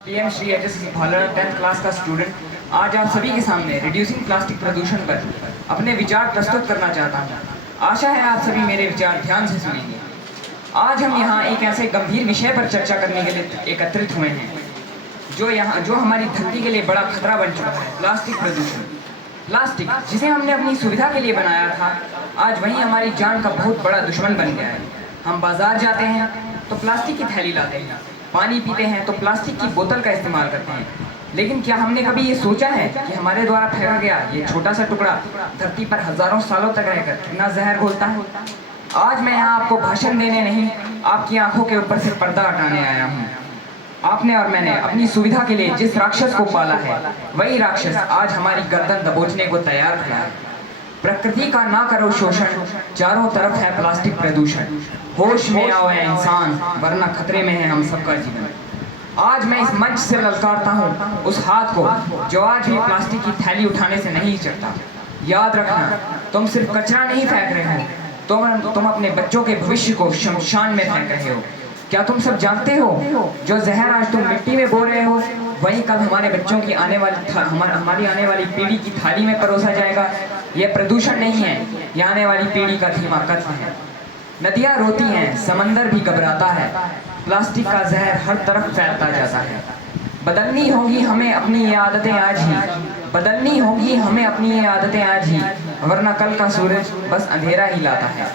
PM Shri H S Bhalar 10th class का student आज आप सभी के सामने रिड्यूसिंग प्लास्टिक प्रदूषण पर अपने विचार प्रस्तुत करना चाहता हूँ। आशा है आप सभी मेरे विचार ध्यान से सुनेंगे। आज हम यहाँ एक ऐसे गंभीर विषय पर चर्चा करने के लिए एकत्रित हुए हैं जो हमारी धरती के लिए बड़ा खतरा बन चुका है, प्लास्टिक प्रदूषण। प्लास्टिक जिसे हमने अपनी सुविधा के लिए बनाया था, आज वही हमारी जान का बहुत बड़ा दुश्मन बन गया है। हम बाजार जाते हैं तो प्लास्टिक की थैली लाते हैं, पानी पीते हैं तो प्लास्टिक की बोतल का इस्तेमाल करते हैं। लेकिन क्या हमने कभी ये सोचा है कि हमारे द्वारा फेंका गया ये छोटा सा टुकड़ा धरती पर हजारों सालों तक रहकर कितना जहर घोलता है? आज मैं यहाँ आपको भाषण देने नहीं, आपकी आंखों के ऊपर से पर्दा हटाने आया हूँ। आपने और मैंने अपनी सुविधा के लिए जिस राक्षस को पाला है, वही राक्षस आज हमारी गर्दन दबोचने को तैयार खड़ा है। प्रकृति का ना करो शोषण, चारों तरफ है प्लास्टिक प्रदूषण। होश में आओ है इंसान, वरना खतरे में है हम सबका जीवन। आज मैं इस मंच से ललकारता हूँ उस हाथ को जो आज भी प्लास्टिक की थैली उठाने से नहीं चढ़ता। याद रखना, तुम सिर्फ कचरा नहीं फेंक रहे हो, तुम अपने बच्चों के भविष्य को शमशान में फेंक रहे हो। क्या तुम सब जानते हो, जो जहर आज तुम मिट्टी में बो रहे हो, वही कल हमारे बच्चों की हमारी आने वाली पीढ़ी की थाली में परोसा जाएगा। यह प्रदूषण नहीं है, यह आने वाली पीढ़ी का धीमा कत्ल है। नदियाँ रोती हैं, समंदर भी घबराता है, प्लास्टिक का जहर हर तरफ फैलता जाता है। बदलनी होगी हमें अपनी ये आदतें आज ही, बदलनी होगी हमें अपनी ये आदतें आज ही, वरना कल का सूरज बस अंधेरा ही लाता है।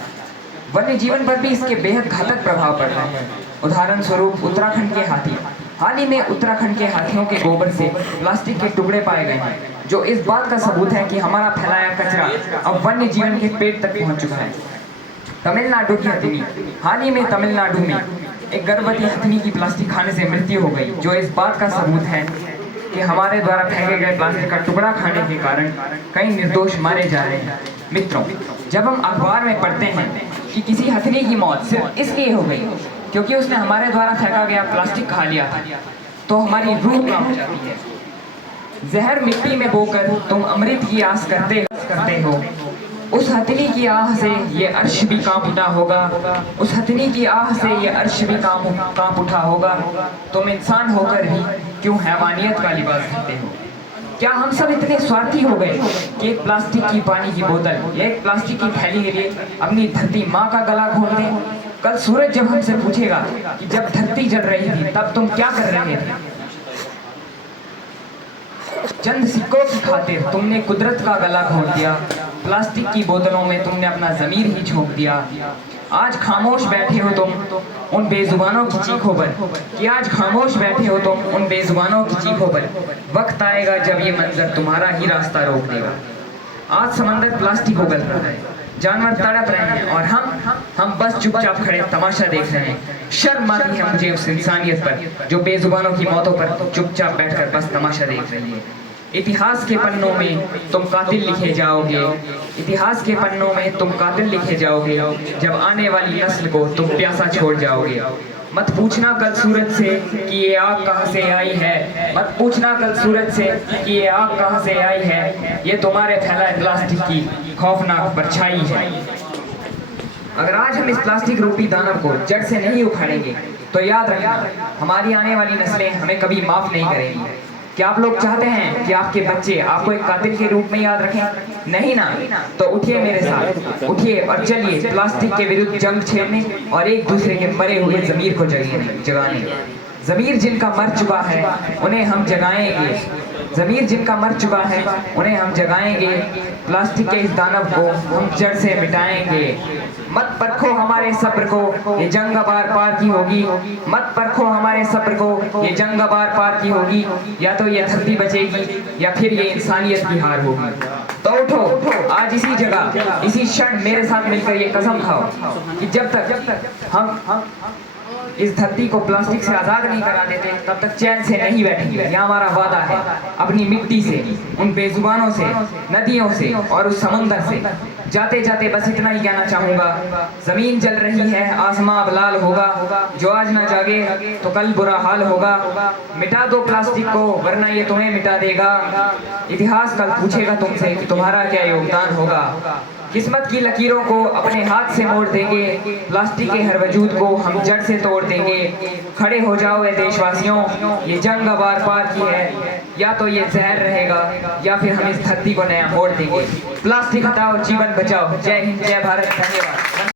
वन्य जीवन पर भी इसके बेहद घातक प्रभाव पड़ रहे हैं। उदाहरण स्वरूप उत्तराखंड के हाथी। हाल ही में उत्तराखंड के हाथियों के गोबर से प्लास्टिक के टुकड़े पाए गए हैं, जो इस बात का सबूत है कि हमारा फैलाया कचरा अब वन्य जीवन के पेट तक पहुंच चुका है। तमिलनाडु की हथिनी। हाल ही में तमिलनाडु में एक गर्भवती हथिनी की प्लास्टिक खाने से मृत्यु हो गई, जो इस बात का सबूत है कि हमारे द्वारा फेंके गए प्लास्टिक का टुकड़ा खाने के कारण कई निर्दोष मारे जा रहे हैं। मित्रों, जब हम अखबार में पढ़ते हैं कि किसी हथिनी की मौत सिर्फ इसलिए हो गई क्योंकि उसने हमारे द्वारा फेंका गया प्लास्टिक खा लिया था, तो हमारी रूह कांप हो जाती है। जहर मिट्टी में बोकर तुम अमृत की आस करते हो। उस हथिनी की आह से ये अर्श भी कांप उठा होगा, उस हथिनी की आह से ये अर्श भी कांप उठा होगा। तुम इंसान होकर भी क्यों हैवानियत का लिबास पहनते हो? क्या हम सब इतने स्वार्थी हो गए कि एक प्लास्टिक की पानी की बोतल या एक प्लास्टिक की थैली के लिए अपनी धरती माँ का गला घोट दें? कल सूरज जब हमसे पूछेगा कि जब धरती जल रही थी तब तुम क्या कर रहे थे? चंद सिक्कों की खातिर तुमने कुदरत का गला घोट दिया, प्लास्टिक की बोतलों में तुमने अपना ज़मीर ही झोंक दिया। आज खामोश बैठे हो तुम उन बेजुबानों की चीखों पर, कि आज खामोश बैठे हो तुम उन बेजुबानों की चीखों पर। वक्त आएगा जब ये मंजर तुम्हारा ही रास्ता रोक देगा। आज समंदर प्लास्टिक उगल रहा है, जानवर तड़प रहे हैं और हम बस चुपचाप खड़े तमाशा देख रहे हैं। शर्म आती है मुझे उस इंसानियत पर जो बेजुबानों की मौतों पर चुपचाप बैठकर बस तमाशा देख रही है। इतिहास के पन्नों में तुम कातिल लिखे जाओगे, इतिहास के पन्नों में तुम कातिल लिखे जाओगे, जब आने वाली नस्ल को तुम प्यासा छोड़ जाओगे। मत पूछना कल सूरज से कि ये आग कहाँ से आई है, मत पूछना कल सूरज से कि ये आग कहाँ से आई है। ये तुम्हारे फैलाए प्लास्टिक की खौफनाक परछाई है। अगर आज हम इस प्लास्टिक रूपी दानव को जड़ से नहीं उखाड़ेंगे तो याद रखना, हमारी आने वाली नस्लें हमें कभी माफ नहीं करेंगी। क्या आप लोग चाहते हैं कि आपके बच्चे आपको एक कातिल के रूप में याद रखें? नहीं ना। तो उठिए मेरे साथ, उठिए और चलिए प्लास्टिक के विरुद्ध जंग छेड़ने और एक दूसरे के मरे हुए ज़मीर को जगाने। ज़मीर जिनका मर चुका है उन्हें हम जगाएंगे, ज़मीर जिनका मर चुका है उन्हें हम जगाएंगे। प्लास्टिक के इस दानव को हम जड़ से मिटाएंगे। मत परखो हमारे सब्र को, ये जंग बार पार की होगी। मत परखो हमारे सब्र को, ये जंग बार पार की होगी। या तो ये धरती बचेगी या फिर ये इंसानियत की हार होगी। तो उठो, आज इसी जगह इसी क्षण मेरे साथ मिलकर ये कसम खाओ कि जब तक हम इस धरती को प्लास्टिक से आज़ाद नहीं करा देते तब तक चैन से नहीं बैठेंगे। यह हमारा वादा है। अपनी मिट्टी से, उन बेजुबानों से, नदियों से और उस समंदर से। जाते जाते बस इतना ही कहना चाहूँगा, ज़मीन जल रही है, आसमां अब लाल होगा। जो आज ना जागे तो कल बुरा हाल होगा। मिटा दो प्लास्टिक को, वरना ये तुम्हें मिटा देगा। इतिहास कल पूछेगा तुमसे कि तुम्हारा क्या योगदान होगा। किस्मत की लकीरों को अपने हाथ से मोड़ देंगे, प्लास्टिक के हर वजूद को हम जड़ से तोड़ देंगे। खड़े हो जाओ ए देशवासियों, ये जंग अब आर पार की है, या तो ये जहर रहेगा या फिर हम इस धरती को नया मोड़ देंगे। प्लास्टिक हटाओ, जीवन बचाओ। जय हिंद, जय भारत, धन्यवाद।